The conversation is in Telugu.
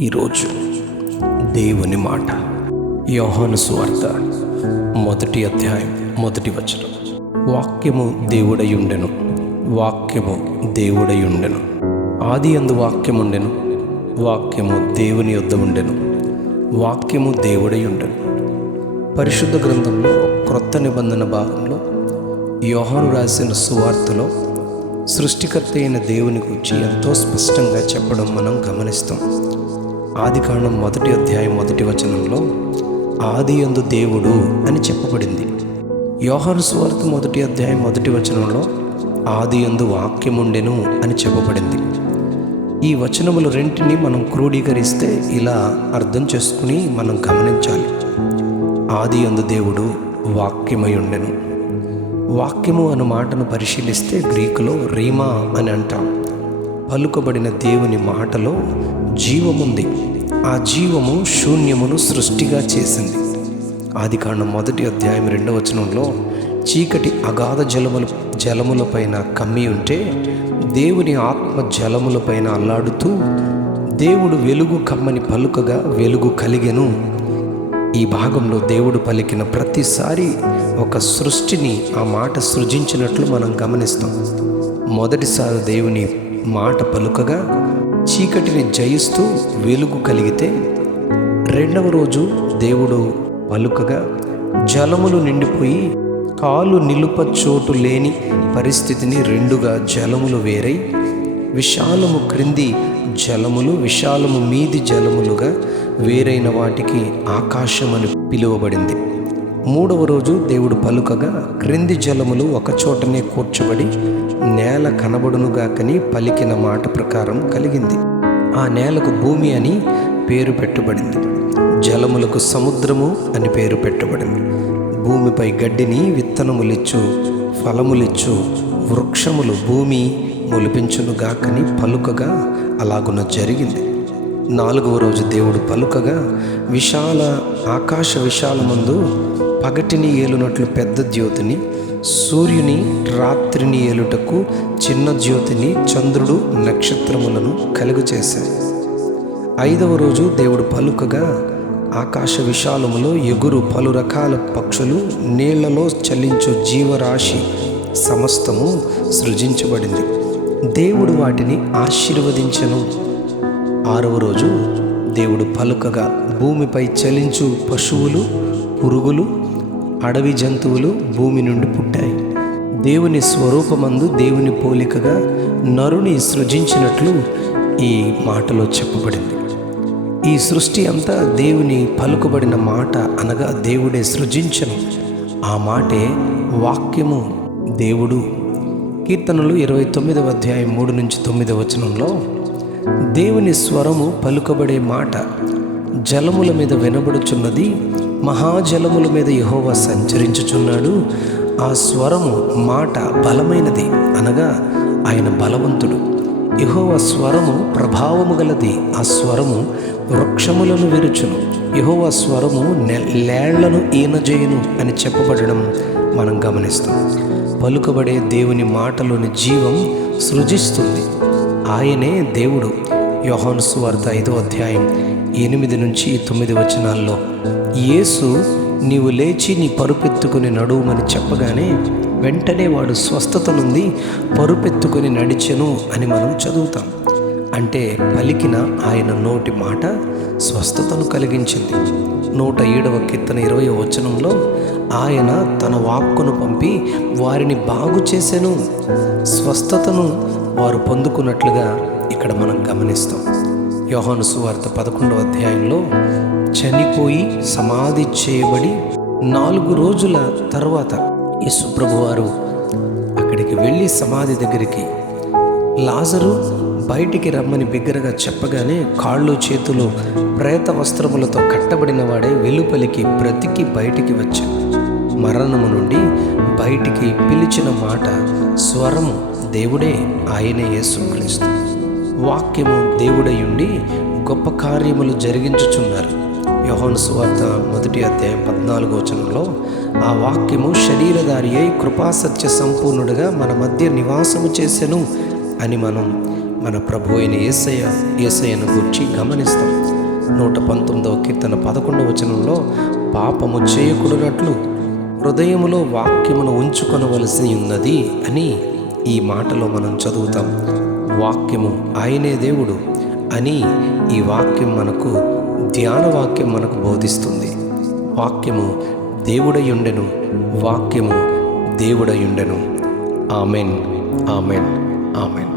ఈరోజు దేవుని మాట యోహాను సువార్త 1వ అధ్యాయం 1వ వచనం. వాక్యము దేవుడయుండెను, వాక్యము దేవుడయుండెను. ఆదియందు వాక్యముండెను, వాక్యము దేవుని యొద్ద ఉండెను, వాక్యము దేవుడయుండెను. పరిశుద్ధ గ్రంథంలో క్రొత్త నిబంధన భాగంలో యోహాను రాసిన సువార్తలో సృష్టికర్త అయిన దేవుని గురించి ఎంతో స్పష్టంగా చెప్పడం మనం గమనిస్తాం. ఆదికాండం 1వ అధ్యాయం 1వ వచనంలో ఆదియందు దేవుడు అని చెప్పబడింది. యోహాను సువార్త 1వ అధ్యాయం 1వ వచనంలో ఆదియందు వాక్యముండెను అని చెప్పబడింది. ఈ వచనములు రెంటిని మనం క్రోడీకరిస్తే ఇలా అర్థం చేసుకుని మనం గమనించాలి. ఆదియందు దేవుడు వాక్యమై ఉండెను. వాక్యము అను మాటను పరిశీలిస్తే గ్రీకులో రీమా అని అంటాం. పలుకబడిన దేవుని మాటలో జీవముంది. ఆ జీవము శూన్యమును సృష్టిగా చేసింది. ఆదికాండం 1వ అధ్యాయం 2వ వచనంలో చీకటి అగాధ జలములపైన కమ్మి ఉంటే దేవుని ఆత్మ జలములపైన అల్లాడుతూ దేవుడు వెలుగు కమ్మని పలుకగా వెలుగు కలిగెను. ఈ భాగంలో దేవుడు పలికిన ప్రతిసారి ఒక సృష్టిని ఆ మాట సృజించినట్లు మనం గమనిస్తాం. మొదటిసారి దేవుని మాట పలుకగా చీకటిని జయిస్తూ వెలుగు కలిగితే, రెండవ రోజు దేవుడు పలుకగా జలములు నిండిపోయి కాలు నిలుప చోటు లేని పరిస్థితిని రెండుగా జలములు వేరై విశాలము క్రింది జలములు విశాలము మీది జలములుగా వేరైన వాటికి ఆకాశమని పిలువబడింది. మూడవ రోజు దేవుడు పలుకగా క్రింది జలములు ఒకచోటనే కూర్చబడి నేల కనబడునుగాకని పలికిన మాట ప్రకారం కలిగింది. ఆ నేలకు భూమి అని పేరు పెట్టబడింది. జలములకు సముద్రము అని పేరు పెట్టబడింది. భూమిపై గడ్డిని విత్తనములిచ్చు ఫలములిచ్చు వృక్షములు భూమి మొలిపించునుగాకని పలుకగా అలాగున జరిగింది. నాలుగవ రోజు దేవుడు పలుకగా ఆకాశ విశాలమందు పగటిని ఏలునట్లు పెద్ద జ్యోతిని, సూర్యుని రాత్రిని ఏలుటకు చిన్న జ్యోతిని, చంద్రుడు నక్షత్రములను కలుగు చేశాయి. ఐదవ రోజు దేవుడు పలుకగా ఆకాశ విశాలములో ఎగురు పలు రకాల పక్షులు, నీళ్లలో చలించు జీవరాశి సమస్తము సృజించబడింది. దేవుడు వాటిని ఆశీర్వదించెను. ఆరవ రోజు దేవుడు పలుకగా భూమిపై చలించు పశువులు, పురుగులు, అడవి జంతువులు భూమి నుండి పుట్టాయి. దేవుని స్వరూపమందు దేవుని పోలికగా నరుని సృజించినట్లు ఈ మాటలో చెప్పబడింది. ఈ సృష్టి అంతా దేవుని పలుకబడిన మాట అనగా దేవుడే సృజించను. ఆ మాటే వాక్యము దేవుడు. కీర్తనలు 29వ అధ్యాయం 3 నుంచి 9వ వచనంలో దేవుని స్వరము పలుకబడే మాట జలముల మీద వినబడుచున్నది, మహాజలముల మీద యెహోవా సంచరించుచున్నాడు. ఆ స్వరము మాట బలమైనది అనగా ఆయన బలవంతుడు. యెహోవా స్వరము ప్రభావము గలది. ఆ స్వరము వృక్షములను విరుచును. యెహోవా స్వరము లేళ్లను ఈనజేయును అని చెప్పబడడం మనం గమనిస్తాం. పలుకబడే దేవుని మాటలోని జీవం సృజిస్తుంది. ఆయనే దేవుడు. యోహాను సువార్త 5వ అధ్యాయం 8 నుంచి 9 వచనాల్లో యేసు నీవు లేచి నీ పరుపెత్తుకుని నడువుమని చెప్పగానే వెంటనే వాడు స్వస్థత నుండి పరుపెత్తుకుని నడిచెను అని మనం చదువుతాం. అంటే పలికిన ఆయన నోటి మాట స్వస్థతను కలిగించింది. 107వ కీర్తన 20వ వచనంలో ఆయన తన వాక్కును పంపి వారిని బాగు చేసెను. స్వస్థతను వారు పొందుకున్నట్లుగా ఇక్కడ మనం గమనిస్తాం. యోహాను సువార్త 11వ అధ్యాయంలో చనిపోయి సమాధి చేయబడి 4 రోజుల తర్వాత యేసు ప్రభువారు అక్కడికి వెళ్ళి సమాధి దగ్గరికి లాజరు బయటికి రమ్మని బిగ్గరగా చెప్పగానే కాళ్ళు చేతులు ప్రేత వస్త్రములతో కట్టబడిన వాడే వెలుపలికి బ్రతికి బయటికి వచ్చాడు. మరణము నుండి బయటికి పిలిచిన మాట స్వరము దేవుడే, ఆయనే యేసుక్రీస్తు. వాక్యము దేవుడయుండి గొప్ప కార్యములు జరిగించుచున్నారు. యోహాను సువార్త 1వ అధ్యాయం 14వ వచనంలో ఆ వాక్యము శరీరధారి అయి కృపాసత్య సంపూర్ణుడుగా మన మధ్య నివాసము చేసెను అని మనం మన ప్రభు అయిన యేసయ్యను గురించి గమనిస్తాం. 119వ కీర్తన 11వ వచనంలో పాపము చేయకూడనట్లు హృదయములో వాక్యమును ఉంచుకొనవలసి ఉన్నది అని ఈ మాటలో మనం చదువుతాం. వాక్యము ఆయనే దేవుడు అని ఈ వాక్యం మనకు ధ్యాన వాక్యం మనకు బోధిస్తుంది. వాక్యము దేవుడయుండెను, వాక్యము దేవుడయుండెను. Amen, amen, amen.